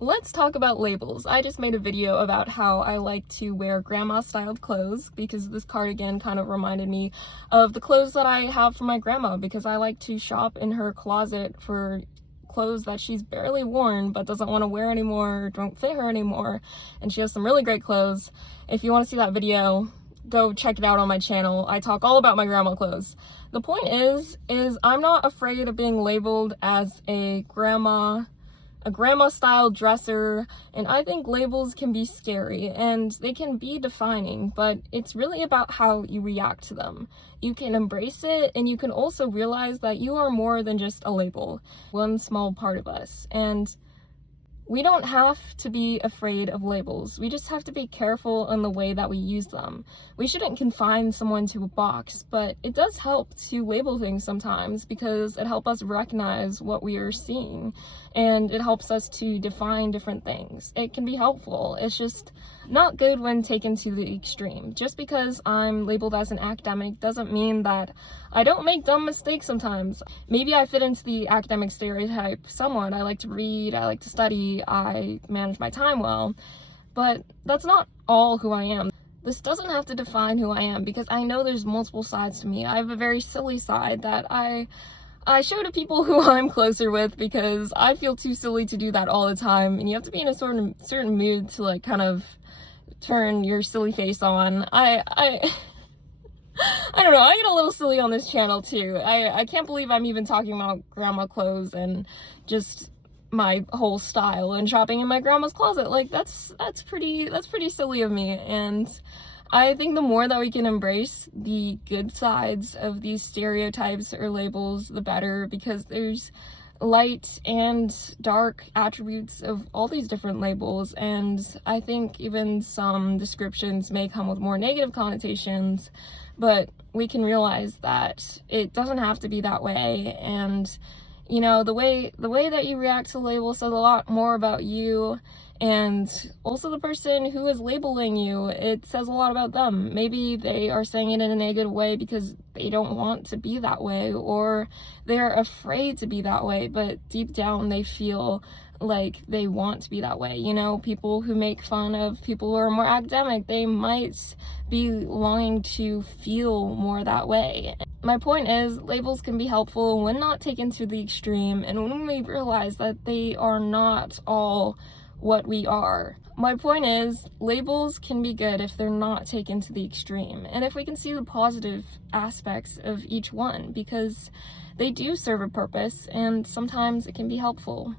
Let's talk about labels. I just made a video about how I like to wear grandma-styled clothes because this cardigan kind of reminded me of the clothes that I have for my grandma, because I like to shop in her closet for clothes that she's barely worn but doesn't want to wear anymore or don't fit her anymore, and she has some really great clothes. If you want to see that video, go check it out on my channel. I talk all about my grandma clothes. The point is I'm not afraid of being labeled as a grandma style dresser, and I think labels can be scary and they can be defining, but it's really about how you react to them. You can embrace it, and you can also realize that you are more than just a label, one small part of us. And we don't have to be afraid of labels. We just have to be careful in the way that we use them. We shouldn't confine someone to a box, but it does help to label things sometimes because it helps us recognize what we are seeing, and it helps us to define different things. It can be helpful. It's just not good when taken to the extreme. Just because I'm labeled as an academic doesn't mean that I don't make dumb mistakes sometimes. Maybe I fit into the academic stereotype somewhat. I like to read, I like to study, I manage my time well, but that's not all who I am. This doesn't have to define who I am, because I know there's multiple sides to me. I have a very silly side that I show to people who I'm closer with, because I feel too silly to do that all the time, and you have to be in a certain mood to like kind of turn your silly face on. I don't know, I get a little silly on this channel too. I can't believe I'm even talking about grandma clothes and just my whole style and shopping in my grandma's closet. Like that's pretty silly of me. And I think the more that we can embrace the good sides of these stereotypes or labels, the better, because there's light and dark attributes of all these different labels, and I think even some descriptions may come with more negative connotations, but we can realize that it doesn't have to be that way. And you know, the way that you react to labels says a lot more about you, and also the person who is labeling you. It says a lot about them. Maybe they are saying it in a negative way because they don't want to be that way, or they're afraid to be that way, but deep down they feel like they want to be that way. You know, people who make fun of people who are more academic, they might be longing to feel more that way. My point is, labels can be helpful when not taken to the extreme, and when we realize that they are not all what we are. My point is, labels can be good if they're not taken to the extreme, and if we can see the positive aspects of each one, because they do serve a purpose, and sometimes it can be helpful.